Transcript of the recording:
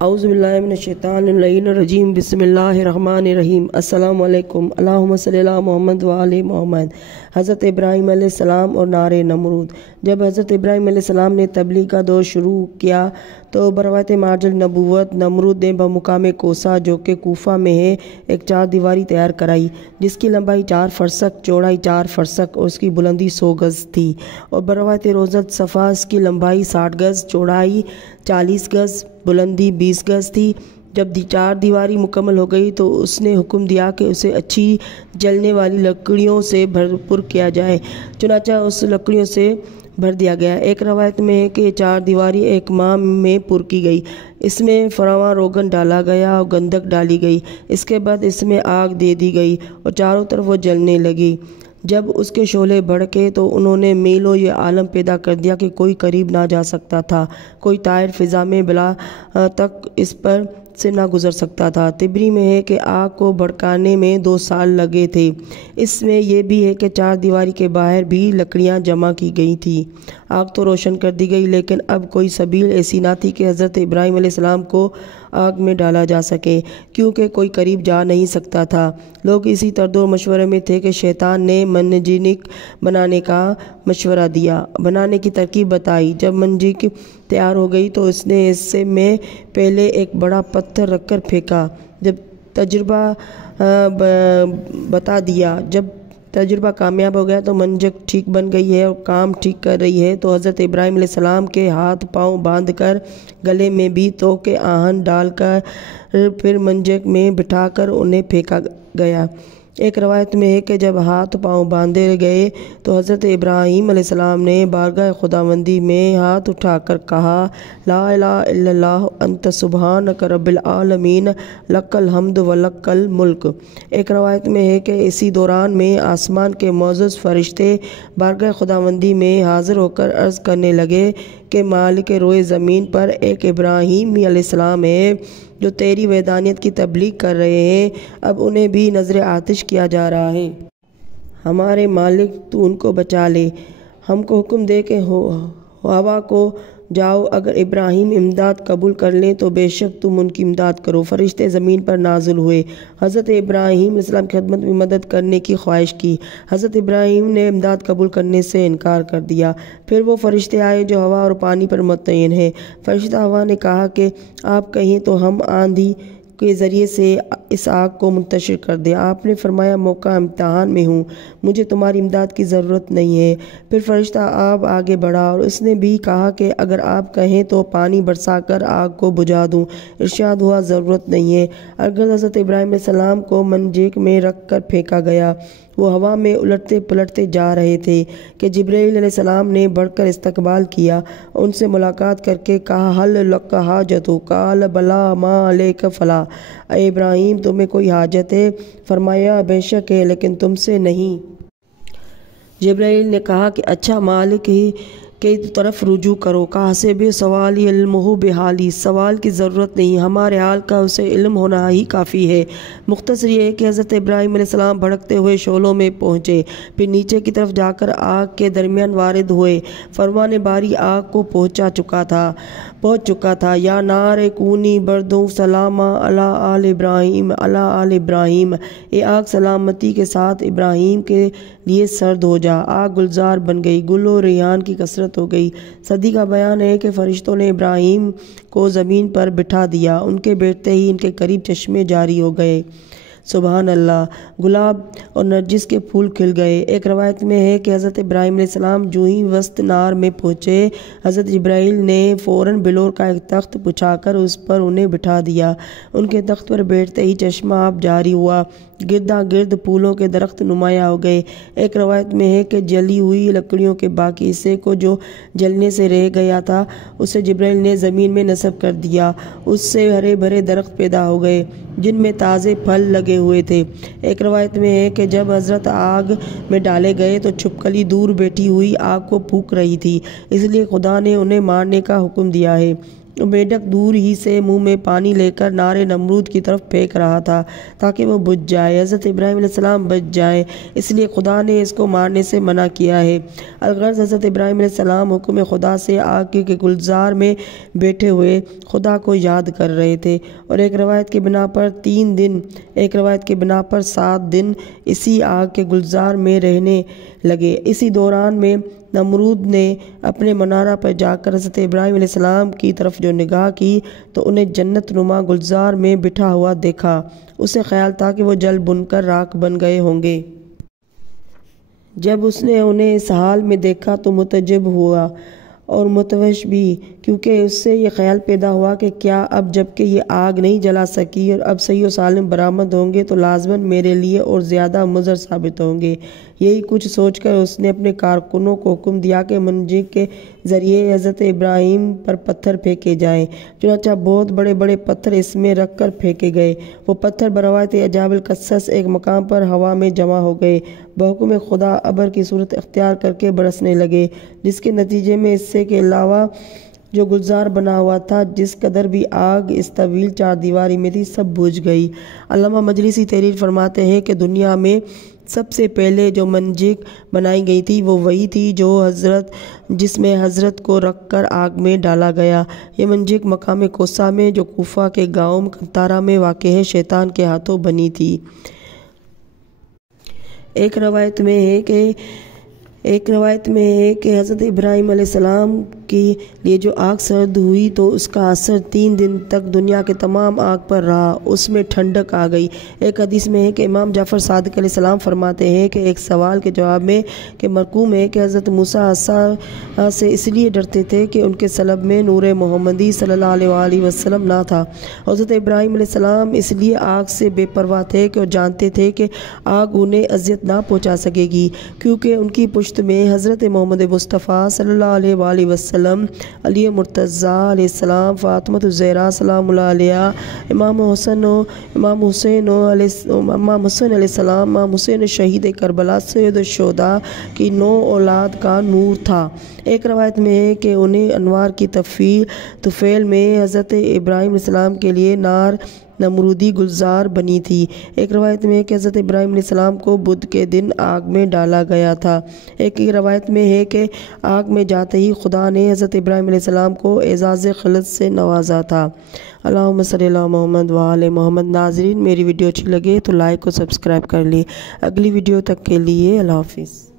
اعوذ باللہ من الشیطان الرجیم بسم اللہ الرحمن الرحیم السلام علیکم اللہم صلی علی محمد و آل محمد۔ حضرت ابراہیم علیہ السلام اور نار نمرود۔ جب حضرت ابراہیم علیہ السلام نے تبلیغ کا دور شروع کیا تو بروایت معراج النبوت نمرود نے بمقام کوسہ جو کہ کوفہ میں ہے ایک 4 دیواری تیار کرائی جس کی لمبائی 4 فرسخ، چوڑائی 4 فرسخ اور اس کی بلندی 100 گز تھی، اور بروایت روضۃ صفا اس کی لمبائی 60 گز، چوڑائی 40 گز، بلندی 20 گز تھی۔ جب 4 دیواری مکمل ہو گئی تو اس نے حکم دیا کہ اسے اچھی جلنے والی لکڑیوں سے بھرپور کیا جائے، چنانچہ اس لکڑیوں سے بھر دیا گیا۔ ایک روایت میں ہے کہ 4 دیواری ایک ماہ میں پر کی گئی، اس میں فراواں روغن ڈالا گیا اور گندھک ڈالی گئی، اس کے بعد اس میں آگ دے دی گئی اور چاروں طرف وہ جلنے لگی۔ جب اس کے شعلے بھڑکے تو انہوں نے میلوں یہ عالم پیدا کر دیا کہ کوئی قریب نہ جا سکتا تھا، کوئی طائر فضا میں بلا تک اس پر سے نہ گزر سکتا تھا۔ طبری میں ہے کہ آگ کو بھڑکانے میں 2 سال لگے تھے۔ اس میں یہ بھی ہے کہ 4 دیواری کے باہر بھی لکڑیاں جمع کی گئی تھیں۔ آگ تو روشن کر دی گئی لیکن اب کوئی سبیل ایسی نہ تھی کہ حضرت ابراہیم علیہ السلام کو آگ میں ڈالا جا سکے، کیونکہ کوئی قریب جا نہیں سکتا تھا۔ لوگ اسی طرز و مشورے میں تھے کہ شیطان نے منجنیق بنانے کا مشورہ دیا، بنانے کی ترکیب بتائی۔ جب منجنیق تیار ہو گئی تو اس نے اس میں پہلے ایک بڑا پتھر رکھ کر پھینکا۔ جب تجربہ کامیاب ہو گیا تو منجنیق ٹھیک بن گئی ہے اور کام ٹھیک کر رہی ہے، تو حضرت ابراہیم علیہ السلام کے ہاتھ پاؤں باندھ کر گلے میں بھی توق آہن ڈال کر پھر منجنیق میں بٹھا کر انہیں پھینکا گیا۔ ایک روایت میں ہے کہ جب ہاتھ پاؤں باندھے گئے تو حضرت ابراہیم علیہ السلام نے بارگاہ خداوندی میں ہاتھ اٹھا کر کہا، لا الہ الا اللہ انت سبحانک رب العالمین لک الحمد و لک الملک۔ ایک روایت میں ہے کہ اسی دوران میں آسمان کے معزز فرشتے بارگاہ خداوندی میں حاضر ہو کر عرض کرنے لگے کہ مالک روئے زمین پر ایک ابراہیم علیہ السلام ہے جو تیری وحدانیت کی تبلیغ کر رہے ہیں، اب انہیں بھی نظر آتش کیا جا رہا ہے۔ ہمارے مالک تو ان کو بچا لے، ہم کو حکم دے کہ ہوا کو جاؤ، اگر ابراہیم امداد قبول کر لیں تو بے شک تم ان کی امداد کرو۔ فرشتے زمین پر نازل ہوئے، حضرت ابراہیم علیہ السلام کی خدمت میں مدد کرنے کی خواہش کی۔ حضرت ابراہیم نے امداد قبول کرنے سے انکار کر دیا۔ پھر وہ فرشتے آئے جو ہوا اور پانی پر متعین ہیں۔ فرشتہ ہوا نے کہا کہ آپ کہیں تو ہم آندھی کے ذریعے سے اس آگ کو منتشر کر دیں۔ آپ نے فرمایا موقع امتحان میں ہوں، مجھے تمہاری امداد کی ضرورت نہیں ہے۔ پھر فرشتہ آپ آگے بڑھا اور اس نے بھی کہا کہ اگر آپ کہیں تو پانی برسا کر آگ کو بجھا دوں۔ ارشاد ہوا ضرورت نہیں ہے۔ اگر حضرت ابراہیم علیہ السلام کو منجنیق میں رکھ کر پھینکا گیا، وہ ہوا میں الٹتے پلٹتے جا رہے تھے کہ جبرائیل علیہ السلام نے بڑھ کر استقبال کیا، ان سے ملاقات کر کے کہا، حل لک حاجت؟ قال بلا ما علیک فلا۔ اے ابراہیم تمہیں کوئی حاجت ہے؟ فرمایا بے شک ہے لیکن تم سے نہیں۔ جبرائیل نے کہا کہ اچھا مالک ہی کی طرف رجوع کرو۔ کہا حسبی سوالی علمہ بحالی، سوال کی ضرورت نہیں، ہمارے حال کا اسے علم ہونا ہی کافی ہے۔ مختصر یہ ہے کہ حضرت ابراہیم علیہ السلام بھڑکتے ہوئے شعلوں میں پہنچے، پھر نیچے کی طرف جا کر آگ کے درمیان وارد ہوئے۔ فرمان باری آگ کو پہنچ چکا تھا، یا نار کونی بردوں سلاما علی آل ابراہیم علی آل ابراہیم، اے آگ سلامتی کے ساتھ ابراہیم کے لیے سرد ہو جا۔ آگ گلزار بن گئی، گل و ریحان کی کثرت ہو گئی۔ صدی کا بیان ہے کہ فرشتوں نے ابراہیم کو زمین پر بٹھا دیا، ان کے بیٹھتے ہی ان کے قریب چشمے جاری ہو گئے۔ سبحان اللہ، گلاب اور نرجس کے پھول کھل گئے۔ ایک روایت میں ہے کہ حضرت ابراہیم علیہ السلام جو ہی وسط نار میں پہنچے، حضرت جبرائیل نے فوراً بلور کا ایک تخت بچھا کر اس پر انہیں بٹھا دیا۔ ان کے تخت پر بیٹھتے ہی چشمہ آب جاری ہوا، گردا گرد پھولوں کے درخت نمایاں ہو گئے۔ ایک روایت میں ہے کہ جلی ہوئی لکڑیوں کے باقی حصے کو جو جلنے سے رہ گیا تھا اسے جبرائیل نے زمین میں نصب کر دیا، اس سے ہرے بھرے درخت پیدا ہو گئے جن میں تازے پھل لگے ہوئے تھے۔ ایک روایت میں ہے کہ جب حضرت آگ میں ڈالے گئے تو چھپکلی دور بیٹھی ہوئی آگ کو پھونک رہی تھی، اس لیے خدا نے انہیں مارنے کا حکم دیا ہے۔ میڈک دور ہی سے منہ میں پانی لے کر نار نمرود کی طرف پھینک رہا تھا تاکہ وہ بجھ جائے، حضرت ابراہیم علیہ السلام بچ جائیں، اس لیے خدا نے اس کو مارنے سے منع کیا ہے۔ الغرض حضرت ابراہیم علیہ السلام حکم خدا سے آگ کے گلزار میں بیٹھے ہوئے خدا کو یاد کر رہے تھے، اور ایک روایت کی بنا پر 3 دن، ایک روایت کی بنا پر 7 دن اسی آگ کے گلزار میں رہنے لگے۔ اسی دوران میں نمرود نے اپنے منارہ پر جا کر حضرت ابراہیم علیہ السلام کی طرف جو نگاہ کی تو انہیں جنت نما گلزار میں بٹھا ہوا دیکھا۔ اسے خیال تھا کہ وہ جل بن کر راکھ بن گئے ہوں گے۔ جب اس نے انہیں اس حال میں دیکھا تو متعجب ہوا اور متوش بھی، کیونکہ اس سے یہ خیال پیدا ہوا کہ کیا اب جب کہ یہ آگ نہیں جلا سکی اور اب صحیح و سالم برآمد ہوں گے تو لازماً میرے لیے اور زیادہ مضر ثابت ہوں گے۔ یہی کچھ سوچ کر اس نے اپنے کارکنوں کو حکم دیا کہ منجنیق کے ذریعے حضرت ابراہیم پر پتھر پھینکے جائیں۔ چنانچہ بہت بڑے بڑے پتھر اس میں رکھ کر پھینکے گئے۔ وہ پتھر بروایت عجاب القصص ایک مقام پر ہوا میں جمع ہو گئے، بحکم خدا ابر کی صورت اختیار کر کے برسنے لگے، جس کے نتیجے میں اس سے کے علاوہ جو گلزار بنا ہوا تھا، جس قدر بھی آگ اس طویل 4 دیواری میں تھی، سب بجھ گئی۔ علامہ مجلسی تحریر فرماتے ہیں کہ دنیا میں سب سے پہلے جو منجنیق بنائی گئی تھی وہ وہی تھی جس میں حضرت کو رکھ کر آگ میں ڈالا گیا۔ یہ منجنیق مقام کوسہ میں جو کوفہ کے گاؤں کنتارا میں واقع ہے، شیطان کے ہاتھوں بنی تھی۔ ایک روایت میں ہے کہ حضرت ابراہیم علیہ السلام کے لیے جو آگ سرد ہوئی تو اس کا اثر 3 دن تک دنیا کے تمام آگ پر رہا، اس میں ٹھنڈک آ گئی۔ ایک حدیث میں ہے کہ امام جعفر صادق علیہ السلام فرماتے ہیں کہ ایک سوال کے جواب میں کہ مرقوم ہے کہ حضرت موسیٰ عصا سے اس لیے ڈرتے تھے کہ ان کے صلب میں نور محمدی صلی اللہ علیہ وآلہ وسلم نہ تھا۔ حضرت ابراہیم علیہ السلام اس لیے آگ سے بے پرواہ تھے کہ وہ جانتے تھے کہ آگ انہیں اذیت نہ پہنچا سکے گی، کیونکہ ان کی پشت میں حضرت محمد مصطفیٰ صلی اللہ علیہ وآلہ وسلم، علی مرتضیٰ علیہ السلام، فاطمہ الزہرا سلام اللہ علیہا، امام حسین علیہ السلام، امام حسین شہید کربلا، سید الشہداء کی 9 اولاد کا نور تھا۔ ایک روایت میں ہے کہ انہیں انوار کی طفیل میں حضرت ابراہیم علیہ السلام کے لیے نار نمرودی گلزار بنی تھی۔ ایک روایت میں ہے کہ حضرت ابراہیم علیہ السلام کو بدھ کے دن آگ میں ڈالا گیا تھا۔ ایک روایت میں ہے کہ آگ میں جاتے ہی خدا نے حضرت ابراہیم علیہ السلام کو اعزاز خلد سے نوازا تھا۔ اللہم صلی اللہ محمد وآل محمد۔ ناظرین، میری ویڈیو اچھی لگے تو لائک اور سبسکرائب کر لی۔ اگلی ویڈیو تک کے لیے اللہ حافظ۔